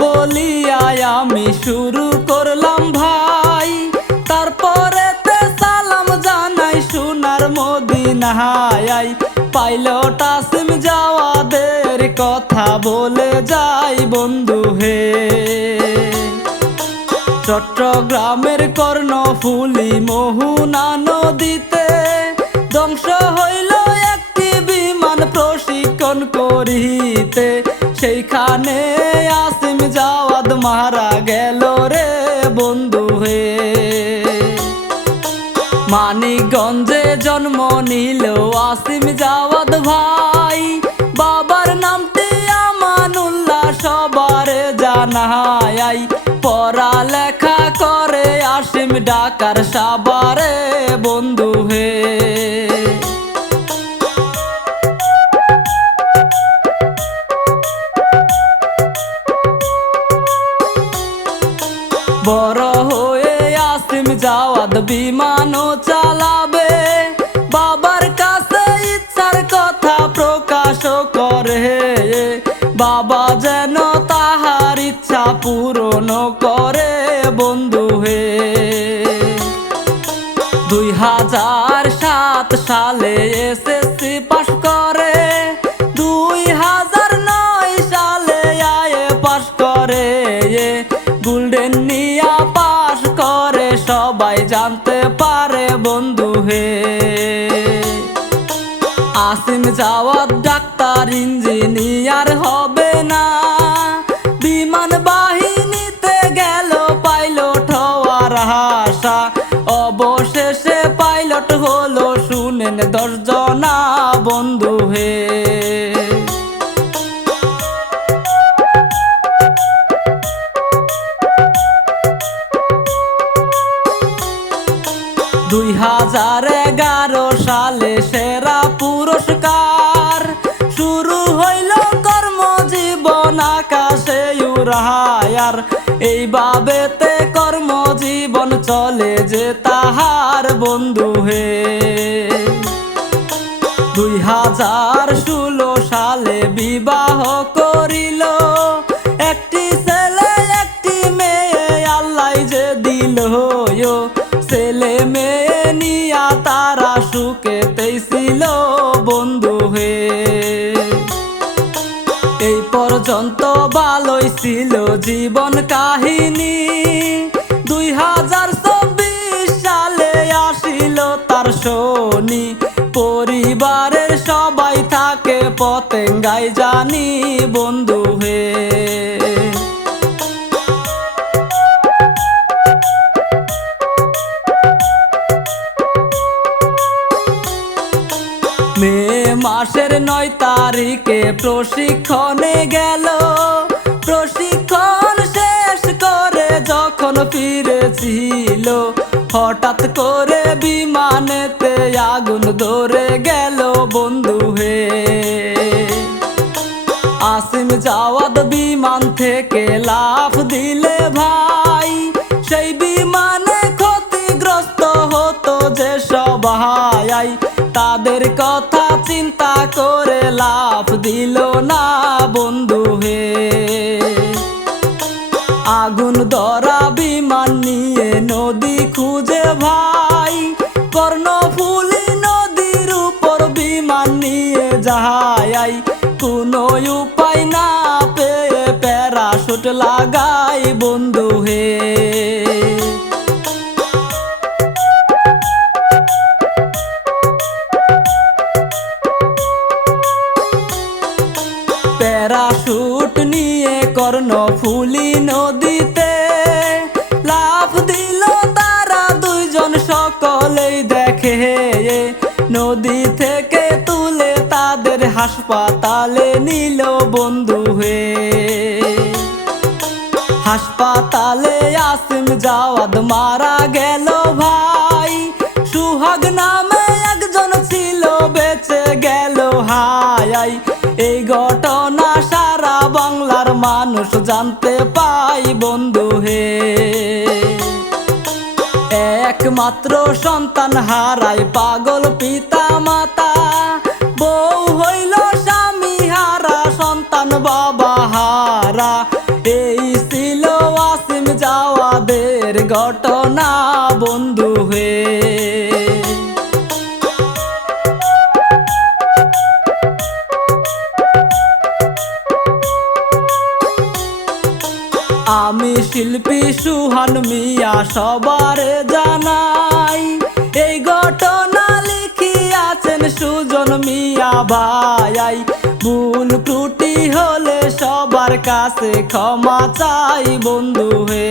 বলিয়ায় আমি শুরু করলাম ভাই। তারপরে সালাম জানাই সোনার মদিনাহাই পাইল টাসিম যাওয়াদের কথা বলে যাই বন্ধু হে। চট্টগ্রামের কর্ণফুলি মোহনা নদীতে হে মানিকগঞ্জে জন্ম নিল আসিম জাওয়াদ ভাই। বাবার নামটি আমানুল্লাহ সবার জানাই। পড়ালেখা করে আসিম ডাকার সাবারে বন্ধু হে বিমানও চালাবে। বাবার কাছে ইচ্ছার কথা প্রকাশ করে। বাবা যেন তাহার ইচ্ছা পূরণ করে, বন্ধু হে দুই হাজার সাত সালে এসএসসি যাওয়াত ডাক্তার, ইঞ্জিনিয়ার হবে না। বিমান বাহিনীতে গেল পাইলট হওয়ার আশা। অবশেষে পাইলট হলো, শুনেন দশজনা বন্ধু হে। দুই হাজার এগারো সালে কর্মজীবন আকাশে উড়ায়ার এইভাবেতে কর্মজীবন চলে যে তাহার বন্ধু হে। দুই হাজার ষোলো সালে বিবাহ করিল। একটি ছেলে, একটি মেয়ে, আল্লাহ যে দিল ছেলে মেয়ে নিয়া তারা পর্যন্ত ভালোই ছিল জীবন কাহিনী। দুই হাজার চব্বিশ সালে আসিল তার শনি। পরিবারের সবাই থাকে পতেঙ্গাই জানি বন্ধু হে মাসের নয় তারিখে প্রশিক্ষণে গেল। প্রশিক্ষণ শেষ করে যখন ফিরেছিল, হঠাৎ করে বিমানেতে আগুন ধরে গেল বন্ধু হে। আসিম যাওয়াদ বিমান থেকে লাফ দিলে ভাই, সেই বিমানে ক্ষতিগ্রস্ত হতো যে সবাই তাদের কথা চিন্তা করে লাভ দিল না বন্ধু হে। আগুন ধরা বিমান নিয়ে নদী খুঁজে ভাই, কর্ণফুলি নদীর উপর বিমান নিয়ে যাহাই। কোনো উপায় না পেয়ে প্যারাশুট লাগাই বন্ধু নদীতে লাফ দিল তারা দুইজন সকলেই দেখে। নদী থেকে তুলে তাদের হাসপাতালে নিল বন্ধু হে হাসপাতালে আসিম জাওয়াদ মারা গেল ভাই। সুহাগ নামে একজন ছিল, বেঁচে গেল হাই। এই ঘটনা সারা বাংলার মানুষ জানতে বন্ধু হে। একমাত্র সন্তান হারাই পাগল পিতা মাতা বউ হইল স্বামী হারা, সন্তান বাবা হারা। এই ছিল আসিম যাওয়াদের ঘটনা। আমি শিল্পী সুহান মিয়া, সবার জানাই। এই ঘটনা লিখিয়াছেন সুজন মিয়া ভাই। ভুল ত্রুটি হলে সবার কাছে ক্ষমা চাই বন্ধু হে।